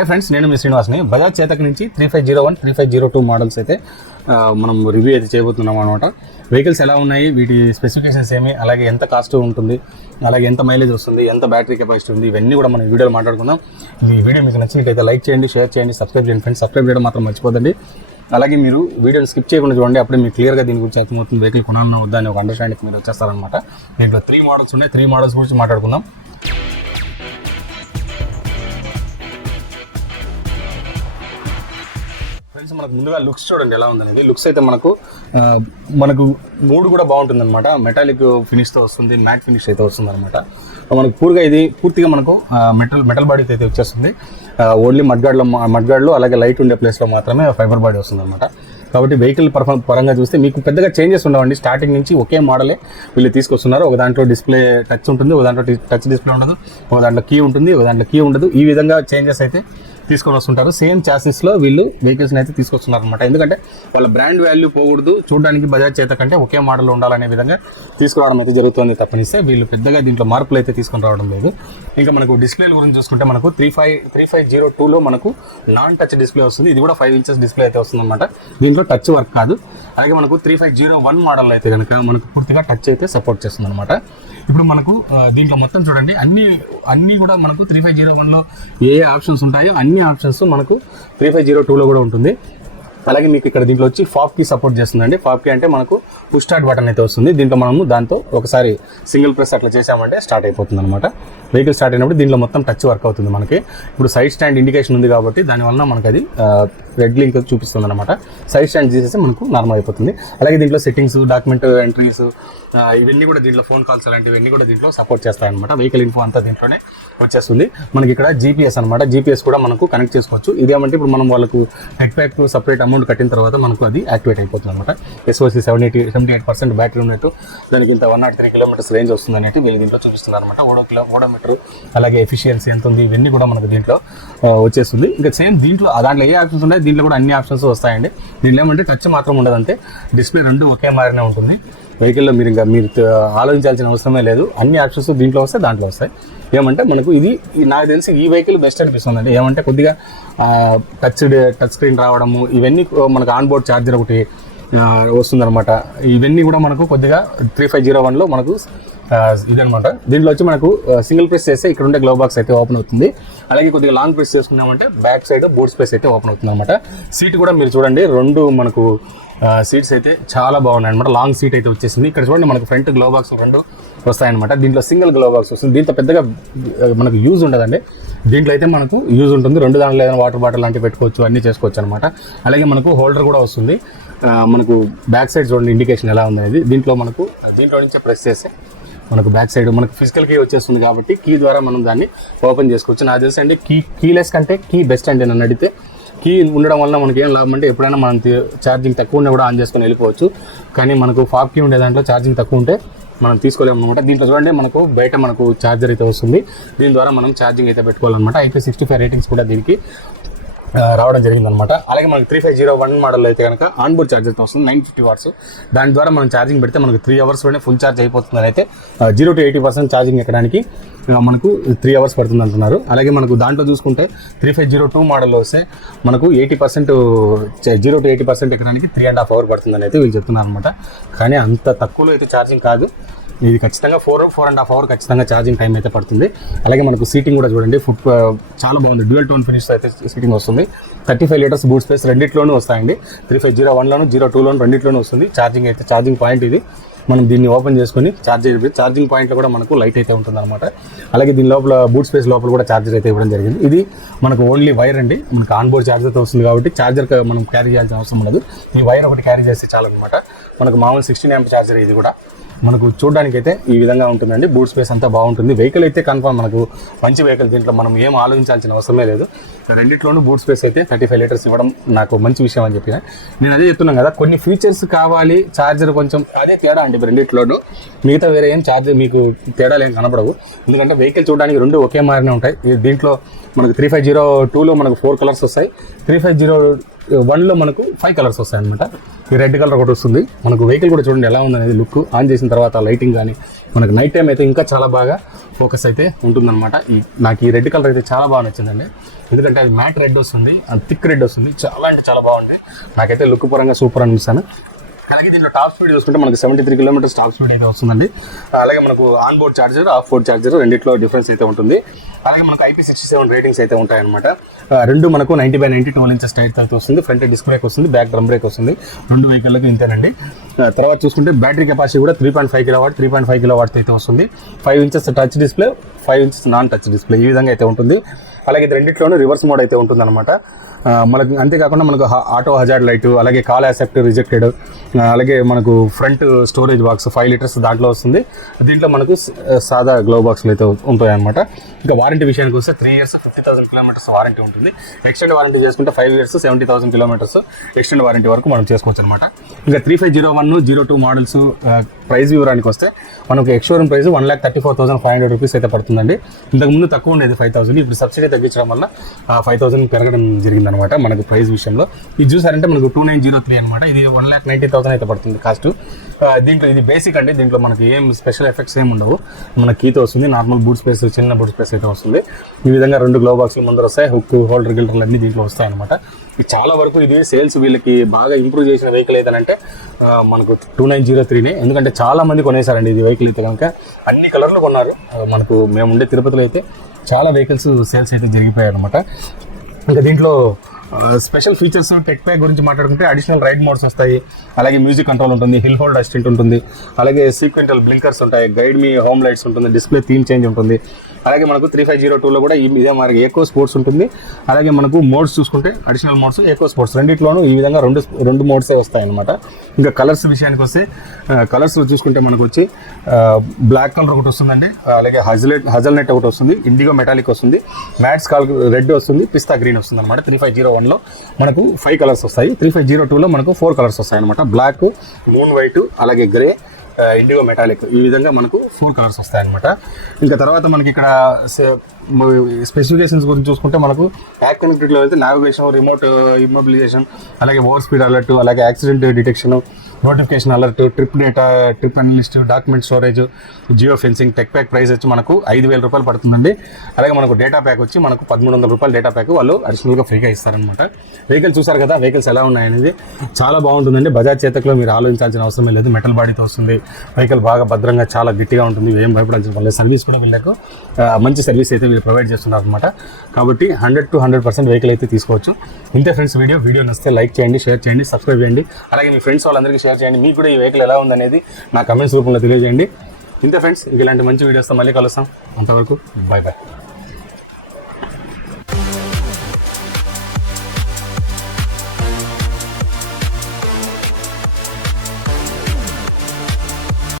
Hi friends, నేను మీ శ్రీనివాస్ని. బజాజ్ చేతక్ నుంచి 3501, 3502 models అయితే మనం రివ్యూ అయితే చేయబోతున్నాం అనమాట. వెహికల్స్ ఎలా ఉన్నాయి, వీటి స్పెసిఫికేషన్స్ ఏమి, అలాగే ఎంత కాస్ట్ ఉంటుంది, అలాగే ఎంత మైలేజ్ వస్తుంది, ఎంత బ్యాటరీ కెపాసిటీ ఉంది, ఇవన్నీ కూడా మనం వీడియోలో మాట్లాడుకుందాం. ఈ వీడియో మీకు నచ్చినట్లయితే లైక్ చేయండి, షేర్ చేయండి, సబ్స్క్రైబ్ చేయండి ఫ్రెండ్స్. సబ్స్క్రైబ్ చేయడం మాత్రం మర్చిపోదండి. అలాగే మీరు వీడియోని స్కిప్ చేయకుండా చూడండి, అప్పుడే మీకు క్లియర్గా దీని గురించి అర్థమవుతుంది. వెహికల్ కొనాలన్నా వద్దా అని ఒక అండర్స్టాండింగ్ మీరు వచ్చేస్తారనమాట. దీంట్లో 3 మోడల్స్ ఉన్నాయి. 3 మోడల్స్ గురించి మాట్లాడుకుందాం. ఫ్రెండ్స్, మనకు ముందుగా లుక్స్ చూడండి ఎలా ఉందనేది. లుక్స్ అయితే మనకు మూడు కూడా బాగుంటుంది అనమాట. మెటాలిక్ ఫినిష్తో వస్తుంది, మ్యాట్ ఫినిష్ అయితే వస్తుంది అనమాట. మనకు పూర్తిగా మనకు మెటల్ బాడీతో అయితే వచ్చేస్తుంది. ఓన్లీ మడ్గాడ్లు అలాగే లైట్ ఉండే ప్లేస్లో మాత్రమే ఫైబర్ బాడీ వస్తుంది అనమాట. కాబట్టి వెహికల్ పరంగా చూస్తే మీకు పెద్దగా చేంజెస్ ఉండవండి. స్టార్టింగ్ నుంచి ఒకే మోడలే వీళ్ళు తీసుకొస్తున్నారు. ఒక దాంట్లో డిస్ప్లే టచ్ ఉంటుంది, ఒక దాంట్లో టచ్ డిస్ప్లే ఉండదు, ఒక దాంట్లో కీ ఉంటుంది, ఒక దాంట్లో కీ ఉండదు. ఈ విధంగా చేంజెస్ అయితే తీసుకొని వస్తుంటారు. సేమ్ చాసిస్లో వీళ్ళు వెహికల్స్ని అయితే తీసుకొస్తున్నారు అనమాట. ఎందుకంటే వాళ్ళ బ్రాండ్ వాల్యూ పోకూడదు, చూడడానికి బజాజ్ చేతక్ అంటే ఒకే మోడల్ ఉండాలనే విధంగా తీసుకురావడం అయితే జరుగుతుంది తప్పనిస్తే వీళ్ళు పెద్దగా దీంట్లో మార్పులు అయితే తీసుకొని రావడం లేదు. ఇంకా మనకు డిస్ప్లేల గురించి చూసుకుంటే మనకు 3502లో మనకు నాన్ టచ్ డిస్ప్లే వస్తుంది. ఇది కూడా 5 ఇంచెస్ డిస్ప్లే అయితే వస్తుంది అనమాట. దీంట్లో టచ్ వర్క్ కాదు. అలాగే మనకు 3501 మోడల్ అయితే కనుక మనకు పూర్తిగా టచ్ అయితే సపోర్ట్ చేస్తుంది అనమాట. ఇప్పుడు మనకు దీంట్లో మొత్తం చూడండి అన్నీ కూడా మనకు 3501లో ఏ ఆప్షన్స్ ఉంటాయో అన్ని ఆప్షన్స్ మనకు 3502లో కూడా ఉంటుంది. అలాగే మీకు ఇక్కడ దీంట్లో వచ్చి ఫాప్ కీ సపోర్ట్ చేస్తుందండి. ఫాప్ కీ అంటే మనకు పుష్ స్టార్ట్ బటన్ అయితే వస్తుంది. దీంట్లో మనము దాంతో ఒకసారి సింగిల్ ప్రెస్ అట్లా చేసామంటే స్టార్ట్ అయిపోతుంది అనమాట. వెహికల్ స్టార్ట్ అయినప్పుడు దీంట్లో మొత్తం టచ్ వర్క్ అవుతుంది మనకి. ఇప్పుడు సైడ్ స్టాండ్ ఇండికేషన్ ఉంది కాబట్టి దానివల్ల మనకు అది రెడ్ లింక్ చూపిస్తుంది అనమాట. సైడ్ స్టాండ్ తీసేస్తే మనకు నార్మల్ అయిపోతుంది. అలాగే దీంట్లో సెట్టింగ్స్, డాక్యుమెంట్ ఎంట్రీస్, ఇవన్నీ కూడా దీంట్లో ఫోన్ కాల్స్ అలాంటివన్నీ కూడా దీంట్లో సపోర్ట్ చేస్తాయన్నమాట. వెహికల్ ఇన్ఫో అంతా దీంట్లోనే వచ్చేస్తుంది. మనకి ఇక్కడ జీపీఎస్ అనమాట. జీపీఎస్ కూడా మనకు కనెక్ట్ చేసుకోవచ్చు. ఇదేమంటే ఇప్పుడు మనం వాళ్ళకు టెక్ ప్యాక్ సపరేట్ అమౌంట్ కట్టిన తర్వాత మనకు అది యాక్టివేట్ అయిపోతుంది అనమాట. SOC 78% బ్యాటరీ ఉన్నట్టు, దానికి ఇంత 103 కిలోమీటర్స్ రేంజ్ వస్తుంది అనేది వీళ్ళు దీంట్లో చూపిస్తున్నారు అనమాట. ఓడోమీటర్ అలాగే ఎఫిషియన్సీ ఎంత ఉంది, ఇవన్నీ కూడా మనకు దీంట్లో వచ్చేస్తుంది. ఇంకా సేమ్ దీంట్లో ఏ ఆప్షన్స్ ఉన్నాయి దీంట్లో కూడా అన్ని ఆప్షన్స్ వస్తాయండి. దీంట్లో ఏమంటే టచ్ మాత్రం ఉండదంటే డిస్ప్లే రెండు ఒకే మారినే ఉంటుంది. వెహికల్లో మీరు ఆలోచించాల్సిన అవసరమే లేదు. అన్ని ఆప్షన్స్ దీంట్లో వస్తాయి, దాంట్లో వస్తాయి. ఏమంటే మనకు ఇది నాకు తెలిసి ఈ వెహికల్ బెస్ట్ అనిపిస్తుందండి. ఏమంటే కొద్దిగా టచ్ స్క్రీన్ రావడము, ఇవన్నీ మనకు ఆన్ బోర్డ్ ఛార్జర్ ఒకటి వస్తుందన్నమాట. ఇవన్నీ కూడా మనకు కొద్దిగా 3501లో మనకు ఇదనమాట. దీంట్లో వచ్చి మనకు సింగిల్ ప్రెస్ చేస్తే ఇక్కడ ఉండే గ్లో బాక్స్ అయితే ఓపెన్ అవుతుంది. అలాగే కొద్దిగా లాంగ్ ప్రెస్ చేసుకున్నామంటే బ్యాక్ సైడ్ బూట్ స్పేస్ అయితే ఓపెన్ అవుతుంది అనమాట. సీట్ కూడా మీరు చూడండి, రెండు మనకు సీట్స్ అయితే చాలా బాగున్నాయి అనమాట. లాంగ్ సీట్ అయితే వచ్చేసింది. ఇక్కడ చూడండి మనకు ఫ్రంట్ గ్లో బాక్స్ 2 వస్తాయన్నమాట. దీంట్లో సింగిల్ గ్లో బాక్స్ వస్తుంది. దీంట్లో పెద్దగా మనకు యూజ్ ఉండదండి. దీంట్లో అయితే మనకు యూజ్ ఉంటుంది. 2 దాంట్లో ఏదైనా వాటర్ బాటిల్ లాంటివి పెట్టుకోవచ్చు, అన్నీ చేసుకోవచ్చు అనమాట. అలాగే మనకు హోల్డర్ కూడా వస్తుంది. మనకు బ్యాక్ సైడ్ చూడండి ఇండికేషన్ ఎలా ఉంది అనేది. దీంట్లో నుంచే ప్రెస్ చేస్తే మనకు బ్యాక్ సైడ్ మనకు ఫిజికల్ కీ వచ్చేస్తుంది కాబట్టి కీ ద్వారా మనం దాన్ని ఓపెన్ చేసుకోవచ్చు. నాకు తెలుసు అండి, కీలెస్ కంటే కీ బెస్ట్ అండి నన్ను అడిగితే. కీ ఉండడం వల్ల మనకి ఏం లాభం అంటే ఎప్పుడైనా మనం ఛార్జింగ్ తక్కువ ఉన్నా కూడా ఆన్ చేసుకొని వెళ్ళిపోవచ్చు. కానీ మనకు ఫాప్ కీ ఉండే దాంట్లో ఛార్జింగ్ తక్కువ ఉంటే మనం తీసుకోలేము అనమాట. దీంట్లో చూడండి మనకు బయట మనకు ఛార్జర్ అయితే వస్తుంది. దీని ద్వారా మనం ఛార్జింగ్ అయితే పెట్టుకోవాలన్నమాట. IP65 రేటింగ్స్ కూడా దీనికి రావడం జరిగిందనమాట. అలాగే మనకి 3501 మోడల్ అయితే కనుక ఆన్బోర్డ్ ఛార్జర్తో వస్తుంది 950 వాట్స్. దాని ద్వారా మనం ఛార్జింగ్ పెడితే మనకు 3 అవర్స్లోనే ఫుల్ ఛార్జ్ అయిపోతుందని అయితే 0 to 80% ఛార్జింగ్ ఎక్కడానికి మనకు 3 అవర్స్ పడుతుంది అంటున్నారు. అలాగే మనకు దాంట్లో చూసుకుంటే 3502 మోడల్లో వస్తే మనకు 80% 0 to 80% ఎక్కడానికి 3.5 hours పడుతుందని అయితే వీళ్ళు చెప్తున్నారు అనమాట. కానీ అంత తక్కువలో అయితే ఛార్జింగ్ కాదు. ఇది ఖచ్చితంగా 4.5 hours ఖచ్చితంగా ఛార్జింగ్ టైం అయితే పడుతుంది. అలాగే మనకు సీటింగ్ కూడా చూడండి, చాలా బాగుంది. డ్యూయల్ టోన్ ఫినిష్ అయితే సీటింగ్ వస్తుంది. 35 లీటర్స్ బూట్ స్పేస్ రెండిట్లోనూ వస్తాయండి. 3501లోను 02లోను రెండిట్లోనూ వస్తుంది. ఛార్జింగ్ పాయింట్ ఇది. మనం దీన్ని ఓపెన్ చేసుకొని ఛార్జింగ్ పాయింట్లో కూడా మనకు లైట్ అయితే ఉంటుంది అనమాట. అలాగే దీని లోపల బూట్ స్పేస్ లోపల కూడా ఛార్జర్ అయితే ఇవ్వడం జరిగింది. ఇది మనకు ఓన్లీ వైర్ అండి. మనకు ఆన్బోర్డ్ ఛార్జర్తో వస్తుంది కాబట్టి ఛార్జర్ మనం క్యారీ చేయాల్సిన అవసరం ఉండదు. ఈ వైర్ ఒకటి క్యారీ చేస్తే చాలన్నమాట. మనకు మామూలు 16 amp ఛార్జర్ ఇది కూడా. మనకు చూడడానికి అయితే ఈ విధంగా ఉంటుందండి. బూట్ స్పేస్ అంతా బాగుంటుంది. వెహికల్ అయితే కన్ఫర్మ్ మనకు మంచి వెహికల్. దీంట్లో మనం ఏం ఆలోచించాల్సిన అవసరమే లేదు. రెండిట్లోనూ బూట్ స్పేస్ అయితే 35 లీటర్స్ ఇవ్వడం నాకు మంచి విషయం అని చెప్పిన నేను అదే చెప్తున్నాను కదా. కొన్ని ఫీచర్స్ కావాలి, ఛార్జర్ కొంచెం అదే తేడా అండి రెండిట్లోనూ. మిగతా వేరే ఏం ఛార్జర్ మీకు తేడాలు ఏం కనపడవు. ఎందుకంటే వెహికల్ చూడడానికి 2 ఒకే మారినే ఉంటాయి. దీంట్లో మనకు 3502లో మనకు 4 కలర్స్ వస్తాయి. వన్లో మనకు 5 కలర్స్ వస్తాయి అనమాట. ఈ రెడ్ కలర్ ఒకటి వస్తుంది మనకు. వెహికల్ కూడా చూడండి ఎలా ఉందనేది లుక్. ఆన్ చేసిన తర్వాత లైటింగ్ కానీ మనకు నైట్ టైం అయితే ఇంకా చాలా బాగా ఫోకస్ అయితే ఉంటుందన్నమాట. నాకు ఈ రెడ్ కలర్ అయితే చాలా బాగా నచ్చిందండి. ఎందుకంటే అది మ్యాట్ రెడ్ వస్తుంది, అది థిక్ రెడ్ వస్తుంది. చాలా అంటే చాలా బాగుంది. నాకైతే లుక్ పరంగా సూపర్ అనిపిస్తాను. అలాగే దీంట్లో టాప్ స్పీడ్ చూసుకుంటే మనకి 73 కిలోమీటర్స్ టాప్ స్పీడ్ అయితే వస్తుందండి. అలాగే మనకు on board charger, of board charger రెండిట్లో డిఫరెన్స్ అయితే ఉంటుంది. అలాగే మనకు IP67 రేటింగ్స్ అయితే ఉంటాయన్నమాట. రెండు మనకు 90/90 12 ఇంచెస్ టైర్ అయితే వస్తుంది. ఫ్రంట్ డిస్క్ బ్రేక్ వస్తుంది, బ్యాక్ డ్రమ్ బ్రేక్ వస్తుంది. రెండు వెహికల్కి ఇంతేనండి. తర్వాత చూసుకుంటే బ్యాటరీ కెపాసిటీ కూడా 3.5 కిలోవాట్ అయితే వస్తుంది. 5 inches touch display, 5 inches non touch display ఈ విధంగా అయితే ఉంటుంది. అలాగే రెండిట్లోనూ రివర్స్ మోడ్ అయితే ఉంటుంది అనమాట. మనకు అంతేకాకుండా మనకు ఆటో హజార్డ్ లైట్, అలాగే కాల్ యాక్సెప్ట్ రిజెక్టెడ్, అలాగే మనకు ఫ్రంట్ స్టోరేజ్ బాక్స్ 5 లీటర్స్ దాంట్లో వస్తుంది. దీంట్లో మనకు సాదా గ్లో బాక్స్లు అయితే ఉంటాయి అనమాట. ఇంకా వారంటీ విషయానికి వస్తే 3 years 50,000 కిలోమీటర్స్ వారంటీ ఉంటుంది. ఎక్స్టెండ్ వారంటీ చేసుకుంటే 5 years 70,000 కిలోమీటర్స్ ఎక్స్టెండ్ వారంటీ వరకు మనం చేసుకోవచ్చు అనమాట. ఇంకా 3501, 02 మోడల్స్ ప్రైస్ వివరానికి వస్తే మనకు ఎక్స్షోరూమ్ ప్రైస్ 1,34,500 రూపీస్ అయితే పడుతుందండి. ఇంతకుముందు తక్కువ ఉండేది 5,000, ఇప్పుడు సబ్సిడీ తగ్గించడం వల్ల 5,000 పెరగడం జరిగిందనమాట మనకు ప్రైస్ విషయంలో. ఇది చూసారంటే మనకు 2903 అనమాట. ఇది 1,90,000 అయితే పడుతుంది కాస్ట్. దీంట్లో ఇది బేసిక్ అండి. దీంట్లో మనకి ఏం స్పెషల్ ఎఫెక్ట్స్ ఏమి ఉండవు. మన కీతో వస్తుంది, నార్మల్ బూట్ స్పేస్, చిన్న బూట్ స్పేస్ అయితే వస్తుంది. ఈ విధంగా 2 గ్లో బాక్స్లు ముందర వస్తాయి. హుక్, హోల్డర్, గిల్డర్లు అన్ని దీంట్లో వస్తాయి అనమాట. చాలా వరకు ఇది సేల్స్ వీళ్ళకి బాగా ఇంప్రూవ్ చేసిన వెహికల్ ఏదంటే మనకు 2903నే. ఎందుకంటే చాలా మంది కొనేసారండి ఇది వెహికల్ అయితే కనుక. అన్ని కలర్లు కొన్నారు. మనకు మేము ఉండే తిరుపతిలో అయితే చాలా వెహికల్స్ సేల్స్ అయితే జరిగిపోయాయి అనమాట. ఇంకా దీంట్లో స్పెషల్ ఫీచర్స్, టెక్ ప్యాక్ గురించి మాట్లాడుకుంటే అడిషనల్ రైడ్ మోడ్స్ వస్తాయి. అలాగే మ్యూజిక్ కంట్రోల్ ఉంటుంది, హిల్ హోల్డ్ అసిస్టెంట్ ఉంటుంది, అలాగే సీక్వెంటల్ బ్లింకర్స్ ఉంటాయి, గైడ్ మీ హోమ్ లైట్స్ ఉంటుంది, డిస్ప్లే థీమ్ చేంజ్ ఉంటుంది. అలాగే మనకు 3502లో కూడా ఇదే మనకి ఎకో స్పోర్ట్స్ ఉంటుంది. అలాగే మనకు మోడ్స్ చూసుకుంటే అడిషనల్ మోడ్స్, ఎకో స్పోర్ట్స్ రెండిట్లోనూ ఈ విధంగా రెండు మోడ్సే వస్తాయన్నమాట. ఇంకా కలర్స్ విషయానికి వస్తే కలర్స్ చూసుకుంటే మనకు వచ్చి బ్లాక్ కలర్ ఒకటి వస్తుందండి, అలాగే హజల్నెట్ ఒకటి వస్తుంది, ఇండిగో మెటాలిక్ వస్తుంది, మ్యాట్ స్కాల్ రెడ్ వస్తుంది, పిస్తా గ్రీన్ వస్తుంది అనమాట. 3501లో మనకు 5 కలర్స్ వస్తాయి. 3502లో మనకు 4 కలర్స్ వస్తాయి అనమాట. బ్లాక్, మూన్ వైట్, అలాగే గ్రే, ఇండిగో మెటాలిక్ ఈ విధంగా మనకు 4 కలర్స్ వస్తాయి అనమాట. ఇంకా తర్వాత మనకి ఇక్కడ స్పెసిఫికేషన్స్ గురించి చూసుకుంటే మనకు యాప్ కనెక్టివిటీలో వెళ్తే నావిగేషన్, రిమోట్ ఇమ్మొబిలైజేషన్, అలాగే ఓవర్ స్పీడ్ అలర్ట్, అలాగే accident detection, notification alert, trip data, trip analyst, document storage, geo fencing. Tech pack price వచ్చి మనకు 5,000 రూపాయలు పడుతుందండి. అలాగే మనకు డేటా ప్యాక్ వచ్చి మనకు 1,300 రూపాయలు డేటా ప్యాక్ వాళ్ళు అడిషనల్గా ఫ్రీగా ఇస్తారనమాట. వెహికల్ చూసారు కదా, వెహికల్స్ ఎలా ఉన్నాయనేది చాలా బాగుంటుందండి. బజాజ్ చేతక్లో మీరు ఆలోచించాల్సిన అవసరం లేదు. మెటల్ బాడీతో వస్తుంది. వెహికల్ బాగా భద్రంగా చాలా గట్టిగా ఉంటుంది. ఏం భయపడాల్సిన వల్ల సర్వీస్ కూడా వీళ్ళకు మంచి సర్వీస్ అయితే వీళ్ళు ప్రొవైడ్ చేస్తున్నారు అనమాట. కాబట్టి 100 to 100% వెహికల్ అయితే తీసుకోవచ్చు. ఇంతే ఫ్రెండ్స్, వీడియో నచ్చితే లైక్ చేయండి, షేర్ చేయండి, సబ్స్క్రైబ్ చేయండి. అలాగే మీ ఫ్రెండ్స్ వాళ్ళందరికీ షేర్ చేయండి. మీకు కూడా ఈ వెహికల్ ఎలా ఉందనేది నా కమెంట్స్ రూపంలో తెలియజేయండి. ఇంతే ఫ్రెండ్స్, ఇలాంటి మంచి వీడియోస్తో మళ్ళీ కలుస్తాం. అంతవరకు బాయ్ బాయ్.